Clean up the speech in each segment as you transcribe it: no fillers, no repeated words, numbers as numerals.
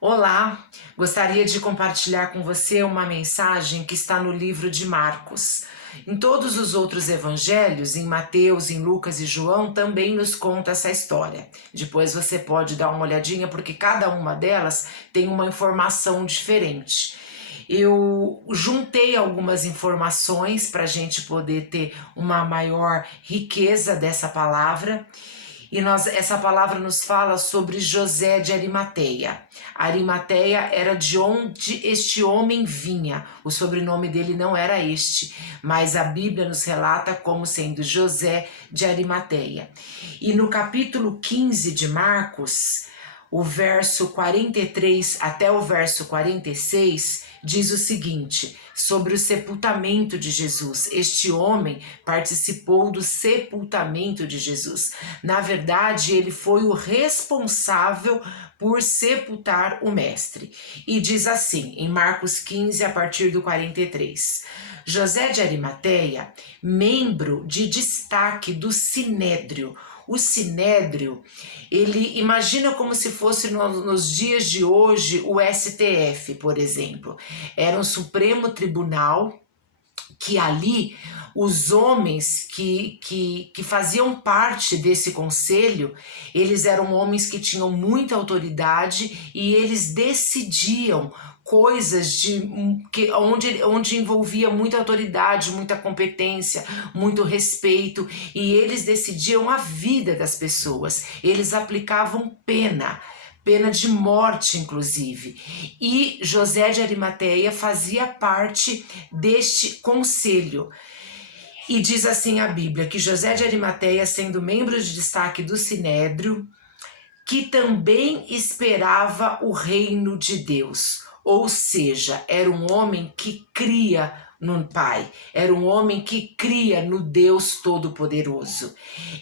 Olá, gostaria de compartilhar com você uma mensagem que está no livro de Marcos. Em todos os outros evangelhos, em Mateus, em Lucas e João, também nos conta essa história. Depois você pode dar uma olhadinha, porque cada uma delas tem uma informação diferente. Eu juntei algumas informações para a gente poder ter uma maior riqueza dessa palavra. Essa palavra nos fala sobre José de Arimateia. Arimateia era de onde este homem vinha. O sobrenome dele não era este, mas a Bíblia nos relata como sendo José de Arimateia. E no capítulo 15 de Marcos, o verso 43 até o verso 46 diz o seguinte, sobre o sepultamento de Jesus. Este homem participou do sepultamento de Jesus. Na verdade, ele foi o responsável por sepultar o mestre. E diz assim, em Marcos 15, a partir do 43. José de Arimateia, membro de destaque do Sinédrio. O Sinédrio, ele imagina como se fosse nos dias de hoje o STF, por exemplo. Era um Supremo Tribunal que ali os homens que faziam parte desse conselho, eles eram homens que tinham muita autoridade e eles decidiam coisas onde envolvia muita autoridade, muita competência, muito respeito, e eles decidiam a vida das pessoas, eles aplicavam pena de morte, inclusive. E José de Arimateia fazia parte deste conselho. E diz assim a Bíblia, que José de Arimateia, sendo membro de destaque do Sinédrio, que também esperava o reino de Deus. Ou seja, era um homem que cria no Pai, era um homem que cria no Deus Todo-Poderoso.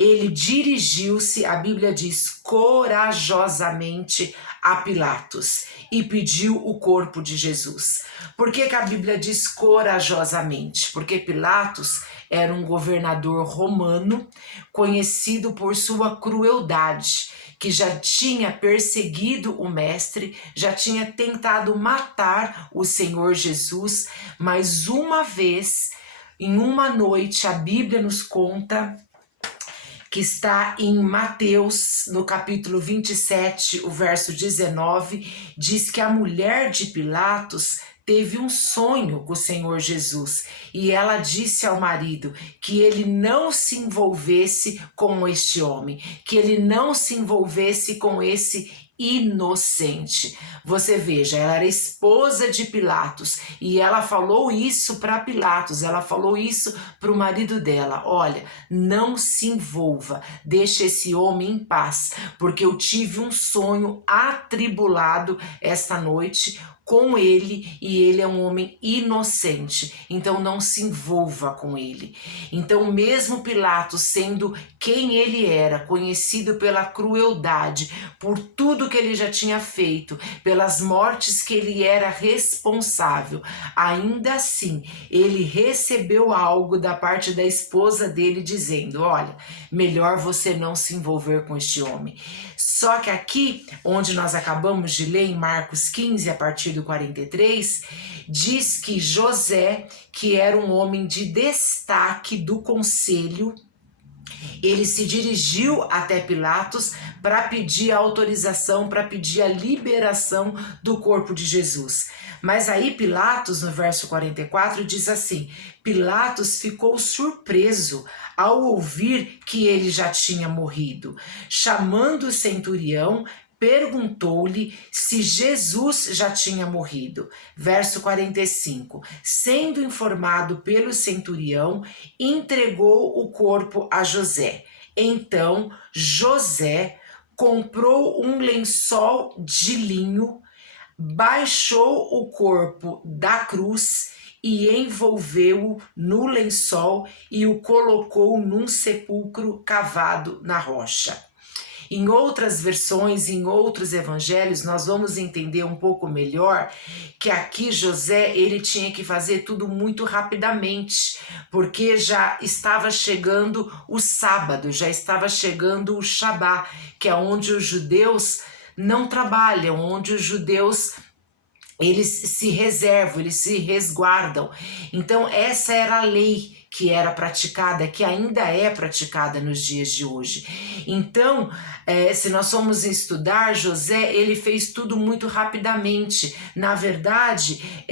Ele dirigiu-se, a Bíblia diz, corajosamente a Pilatos e pediu o corpo de Jesus. Por que a Bíblia diz corajosamente? Porque Pilatos era um governador romano conhecido por sua crueldade, que já tinha perseguido o mestre, já tinha tentado matar o Senhor Jesus, mas uma vez, em uma noite, a Bíblia nos conta que está em Mateus, no capítulo 27, o verso 19, diz que a mulher de Pilatos teve um sonho com o Senhor Jesus e ela disse ao marido que ele não se envolvesse com este homem, que ele não se envolvesse com esse inocente. Você veja, ela era esposa de Pilatos e ela falou isso para Pilatos, ela falou isso para o marido dela, olha, não se envolva, deixa esse homem em paz, porque eu tive um sonho atribulado esta noite com ele e ele é um homem inocente, então não se envolva com ele. Então mesmo Pilatos sendo quem ele era, conhecido pela crueldade, por tudo que ele já tinha feito, pelas mortes que ele era responsável, ainda assim ele recebeu algo da parte da esposa dele dizendo, olha, melhor você não se envolver com este homem. Só que aqui, onde nós acabamos de ler em Marcos 15, a partir do 43, diz que José, que era um homem de destaque do conselho, ele se dirigiu até Pilatos para pedir a autorização, para pedir a liberação do corpo de Jesus. Mas aí Pilatos, no verso 44, diz assim, Pilatos ficou surpreso ao ouvir que ele já tinha morrido. Chamando o centurião, perguntou-lhe se Jesus já tinha morrido. Verso 45. Sendo informado pelo centurião, entregou o corpo a José. Então José comprou um lençol de linho, baixou o corpo da cruz e envolveu-o no lençol e o colocou num sepulcro cavado na rocha. Em outras versões, em outros evangelhos, nós vamos entender um pouco melhor que aqui José, ele tinha que fazer tudo muito rapidamente, porque já estava chegando o sábado, já estava chegando o Shabá, que é onde os judeus não trabalham, onde os judeus eles se reservam, eles se resguardam. Então essa era a lei que era praticada, que ainda é praticada nos dias de hoje. Então, se nós formos estudar, José, ele fez tudo muito rapidamente. Na verdade,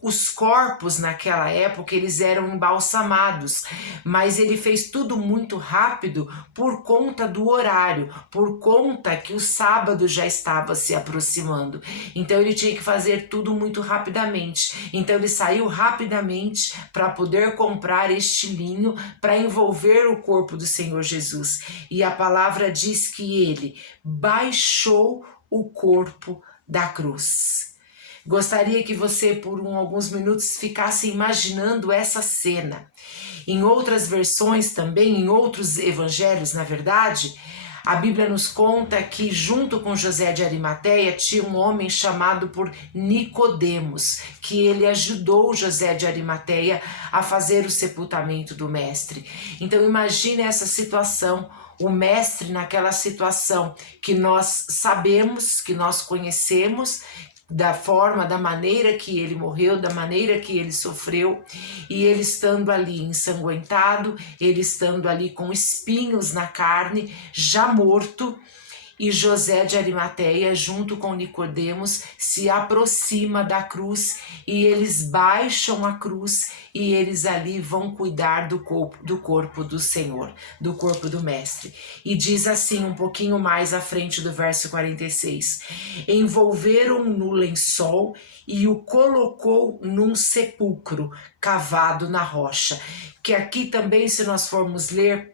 os corpos naquela época, eles eram embalsamados, mas ele fez tudo muito rápido por conta do horário, por conta que o sábado já estava se aproximando. Então ele tinha que fazer tudo muito rapidamente. Então ele saiu rapidamente para poder comprar este linho para envolver o corpo do Senhor Jesus. E a palavra diz que ele baixou o corpo da cruz. Gostaria que você, por alguns minutos, ficasse imaginando essa cena. Em outras versões também, em outros evangelhos, na verdade, a Bíblia nos conta que junto com José de Arimateia tinha um homem chamado por Nicodemos, que ele ajudou José de Arimateia a fazer o sepultamento do mestre. Então imagine essa situação, o mestre naquela situação que nós sabemos, que nós conhecemos, da forma, da maneira que ele morreu, da maneira que ele sofreu, e ele estando ali ensanguentado, ele estando ali com espinhos na carne, já morto, e José de Arimateia, junto com Nicodemos, se aproxima da cruz e eles baixam a cruz e eles ali vão cuidar do corpo do Senhor, do corpo do Mestre. E diz assim, um pouquinho mais à frente do verso 46, envolveram no lençol e o colocou num sepulcro cavado na rocha. Que aqui também, se nós formos ler,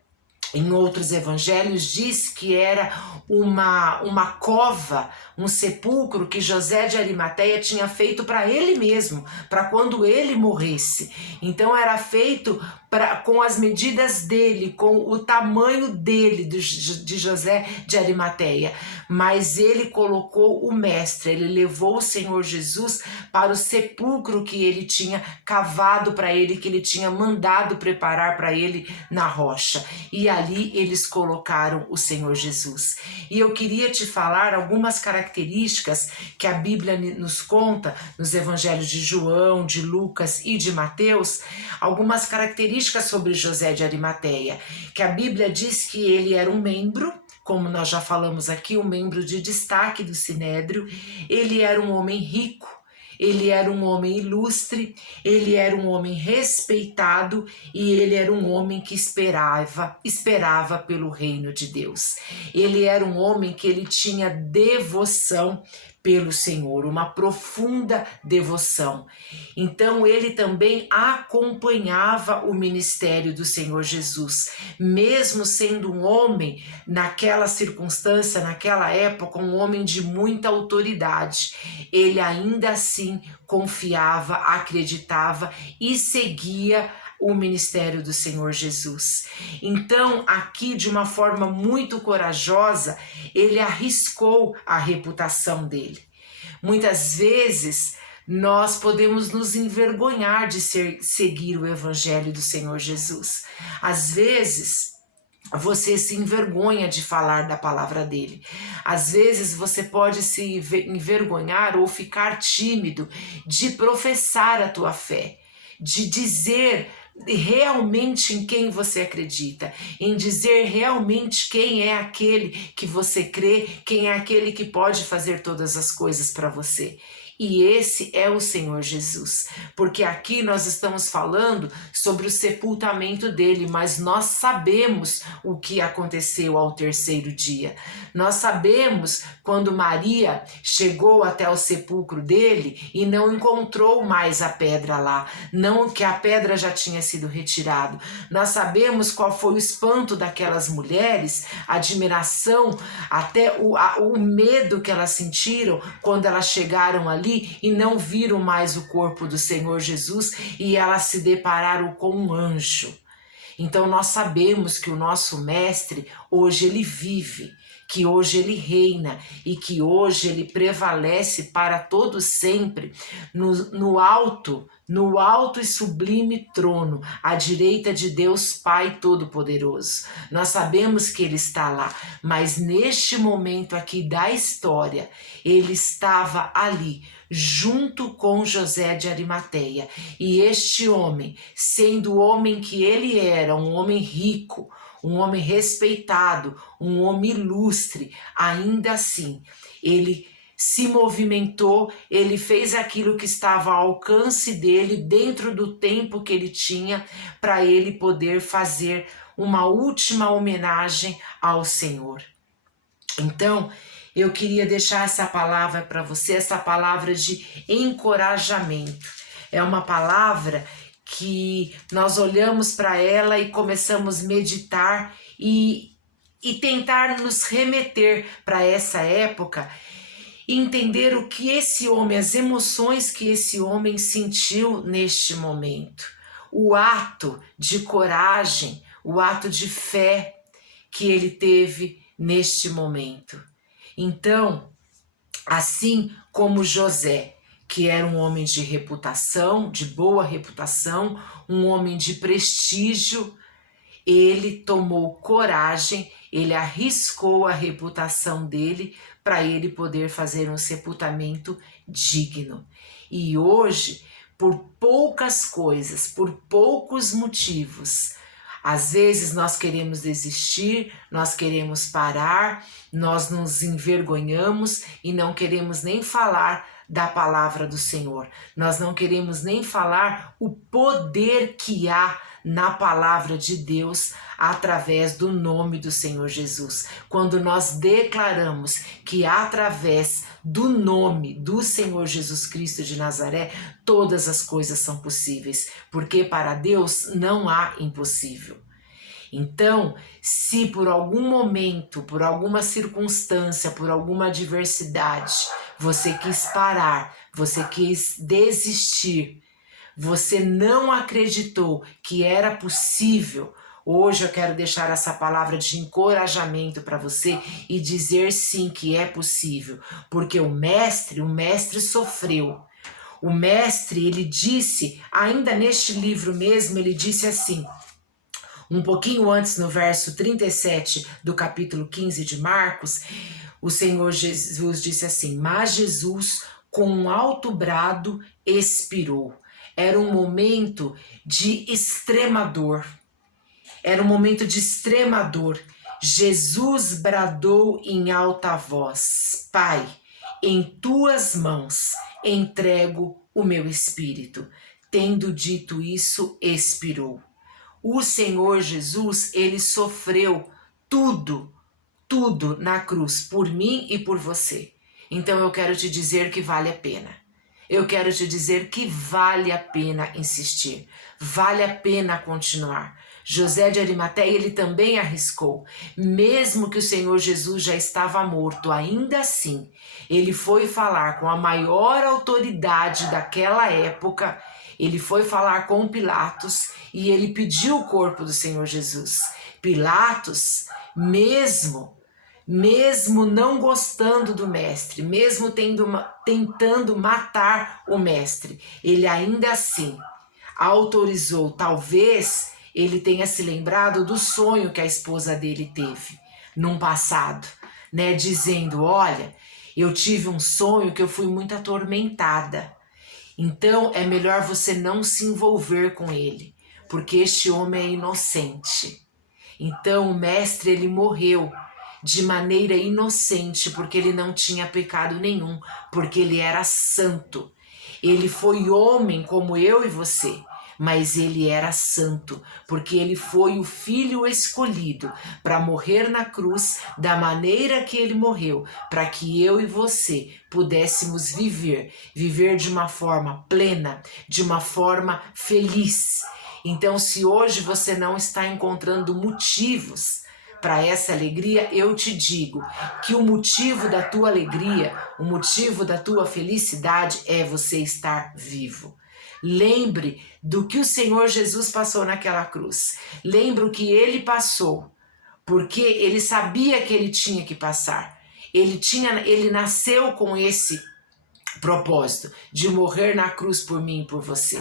em outros evangelhos diz que era uma cova, um sepulcro que José de Arimateia tinha feito para ele mesmo, para quando ele morresse. Então era feito com as medidas dele, com o tamanho dele, de José de Arimateia. Mas ele colocou o mestre, ele levou o Senhor Jesus para o sepulcro que ele tinha cavado para ele, que ele tinha mandado preparar para ele na rocha. E ali eles colocaram o Senhor Jesus. E eu queria te falar algumas características que a Bíblia nos conta, nos evangelhos de João, de Lucas e de Mateus, algumas características sobre José de Arimateia, que a Bíblia diz que ele era um membro, como nós já falamos aqui, um membro de destaque do Sinédrio, ele era um homem rico, ele era um homem ilustre, ele era um homem respeitado e ele era um homem que esperava pelo reino de Deus. Ele era um homem que ele tinha devoção pelo Senhor, uma profunda devoção. Então ele também acompanhava o ministério do Senhor Jesus, mesmo sendo um homem, naquela circunstância, naquela época, um homem de muita autoridade. Ele ainda assim confiava, acreditava e seguia o ministério do Senhor Jesus. Então, aqui, de uma forma muito corajosa, ele arriscou a reputação dele. Muitas vezes, nós podemos nos envergonhar de seguir o evangelho do Senhor Jesus. Às vezes, você se envergonha de falar da palavra dele. Às vezes você pode se envergonhar ou ficar tímido de professar a tua fé, de dizer realmente em quem você acredita, em dizer realmente quem é aquele que você crê, quem é aquele que pode fazer todas as coisas para você. E esse é o Senhor Jesus, porque aqui nós estamos falando sobre o sepultamento dele, mas nós sabemos o que aconteceu ao terceiro dia. Nós sabemos quando Maria chegou até o sepulcro dele e não encontrou mais a pedra lá, não que a pedra já tinha sido retirada. Nós sabemos qual foi o espanto daquelas mulheres, a admiração, até o medo que elas sentiram quando elas chegaram ali e não viram mais o corpo do Senhor Jesus e elas se depararam com um anjo. Então nós sabemos que o nosso mestre hoje ele vive, que hoje ele reina e que hoje ele prevalece para todo sempre no alto e sublime trono, à direita de Deus Pai Todo-Poderoso. Nós sabemos que ele está lá, mas neste momento aqui da história, ele estava ali, junto com José de Arimateia. E este homem, sendo o homem que ele era, um homem rico, um homem respeitado, um homem ilustre, ainda assim, ele se movimentou, ele fez aquilo que estava ao alcance dele, dentro do tempo que ele tinha, para ele poder fazer uma última homenagem ao Senhor. Então, eu queria deixar essa palavra para você, essa palavra de encorajamento. É uma palavra que nós olhamos para ela e começamos a meditar e tentar nos remeter para essa época, entender o que esse homem, as emoções que esse homem sentiu neste momento, o ato de coragem, o ato de fé que ele teve neste momento. Então, assim como José, que era um homem de reputação, de boa reputação, um homem de prestígio, ele tomou coragem, ele arriscou a reputação dele para ele poder fazer um sepultamento digno. E hoje, por poucas coisas, por poucos motivos, às vezes nós queremos desistir, nós queremos parar, nós nos envergonhamos e não queremos nem falar da palavra do Senhor. Nós não queremos nem falar o poder que há na palavra de Deus através do nome do Senhor Jesus. Quando nós declaramos que através do nome do Senhor Jesus Cristo de Nazaré, todas as coisas são possíveis, porque para Deus não há impossível. Então, se por algum momento, por alguma circunstância, por alguma adversidade, você quis parar, você quis desistir, você não acreditou que era possível, hoje eu quero deixar essa palavra de encorajamento para você e dizer sim que é possível, porque o mestre sofreu. O mestre, ele disse, ainda neste livro mesmo, ele disse assim, um pouquinho antes, no verso 37 do capítulo 15 de Marcos, o Senhor Jesus disse assim, mas Jesus, com um alto brado, expirou. Era um momento de extrema dor. Era um momento de extrema dor. Jesus bradou em alta voz, Pai, em tuas mãos entrego o meu espírito. Tendo dito isso, expirou. O Senhor Jesus, ele sofreu tudo na cruz, por mim e por você. Então eu quero te dizer que vale a pena. Eu quero te dizer que vale a pena insistir, vale a pena continuar. José de Arimateia, ele também arriscou. Mesmo que o Senhor Jesus já estava morto, ainda assim, ele foi falar com a maior autoridade daquela época, ele foi falar com Pilatos e ele pediu o corpo do Senhor Jesus. Pilatos, mesmo não gostando do mestre, mesmo tentando matar o mestre, ele ainda assim autorizou. Talvez ele tenha se lembrado do sonho que a esposa dele teve num passado, né? Dizendo, olha, eu tive um sonho que eu fui muito atormentada. Então é melhor você não se envolver com ele, porque este homem é inocente. Então o mestre, ele morreu de maneira inocente, porque ele não tinha pecado nenhum, porque ele era santo. Ele foi homem como eu e você, mas ele era santo, porque ele foi o filho escolhido para morrer na cruz da maneira que ele morreu, para que eu e você pudéssemos viver de uma forma plena, de uma forma feliz. Então, se hoje você não está encontrando motivos para essa alegria, eu te digo que o motivo da tua alegria, o motivo da tua felicidade é você estar vivo. Lembre do que o Senhor Jesus passou naquela cruz. Lembre o que ele passou porque ele sabia que ele tinha que passar. Ele nasceu com esse propósito de morrer na cruz por mim e por você.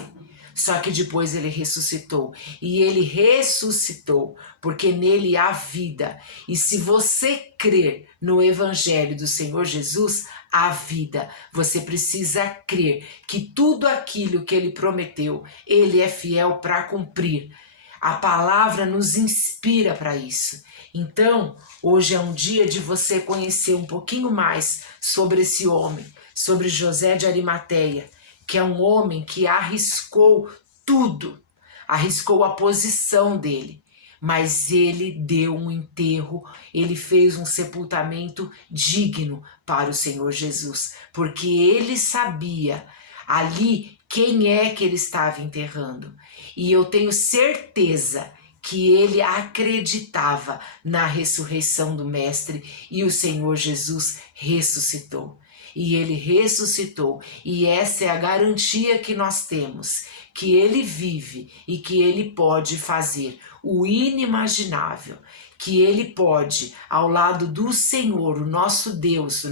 Só que depois ele ressuscitou. E ele ressuscitou porque nele há vida. E se você crer no evangelho do Senhor Jesus, há vida. Você precisa crer que tudo aquilo que ele prometeu, ele é fiel para cumprir. A palavra nos inspira para isso. Então, hoje é um dia de você conhecer um pouquinho mais sobre esse homem, sobre José de Arimateia, que é um homem que arriscou tudo, arriscou a posição dele, mas ele deu um enterro, ele fez um sepultamento digno para o Senhor Jesus, porque ele sabia ali quem é que ele estava enterrando. E eu tenho certeza que ele acreditava na ressurreição do Mestre e o Senhor Jesus ressuscitou. E ele ressuscitou, e essa é a garantia que nós temos, que ele vive e que ele pode fazer o inimaginável, que ele pode, ao lado do Senhor, o nosso Deus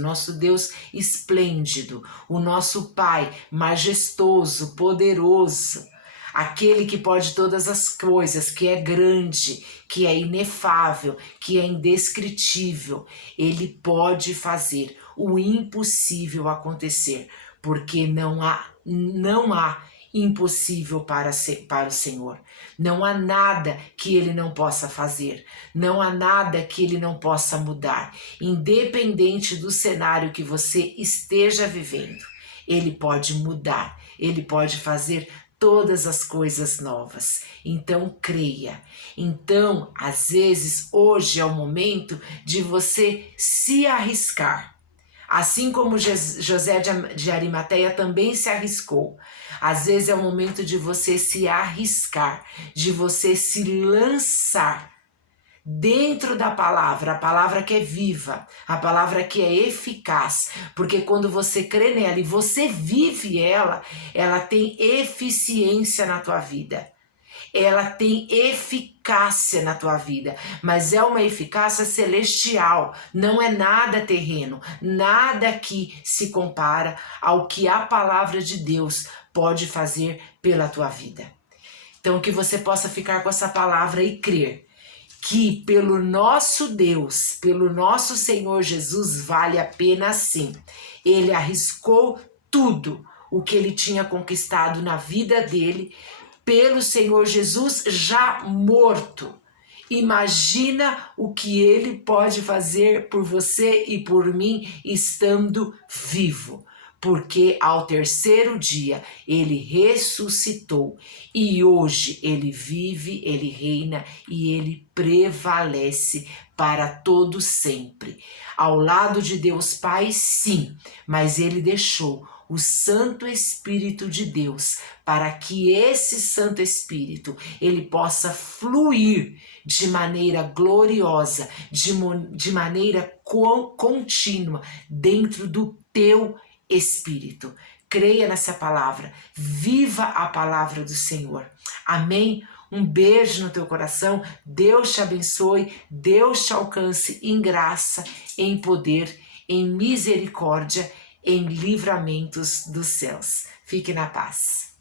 esplêndido, o nosso Pai majestoso, poderoso, aquele que pode todas as coisas, que é grande, que é inefável, que é indescritível, ele pode fazer o impossível acontecer, porque não há impossível para o Senhor. Não há nada que ele não possa fazer, não há nada que ele não possa mudar, independente do cenário que você esteja vivendo. Ele pode mudar, ele pode fazer todas as coisas novas. Então creia. Então, às vezes, hoje é o momento de você se arriscar. Assim como José de Arimateia também se arriscou. Às vezes é o momento de você se arriscar, de você se lançar dentro da palavra, a palavra que é viva, a palavra que é eficaz, porque quando você crê nela e você vive ela, ela tem eficiência na tua vida. Ela tem eficácia na tua vida, mas é uma eficácia celestial, não é nada terreno, nada que se compara ao que a palavra de Deus pode fazer pela tua vida. Então que você possa ficar com essa palavra e crer que pelo nosso Deus, pelo nosso Senhor Jesus, vale a pena sim. Ele arriscou tudo o que ele tinha conquistado na vida dele, pelo Senhor Jesus já morto. Imagina o que ele pode fazer por você e por mim estando vivo. Porque ao terceiro dia ele ressuscitou e hoje ele vive, ele reina e ele prevalece para todo sempre. Ao lado de Deus Pai, sim, mas ele deixou o Santo Espírito de Deus, para que esse Santo Espírito ele possa fluir de maneira gloriosa, de maneira contínua dentro do teu espírito. Creia nessa palavra, viva a palavra do Senhor. Amém? Um beijo no teu coração, Deus te abençoe, Deus te alcance em graça, em poder, em misericórdia, em livramentos dos céus. Fique na paz.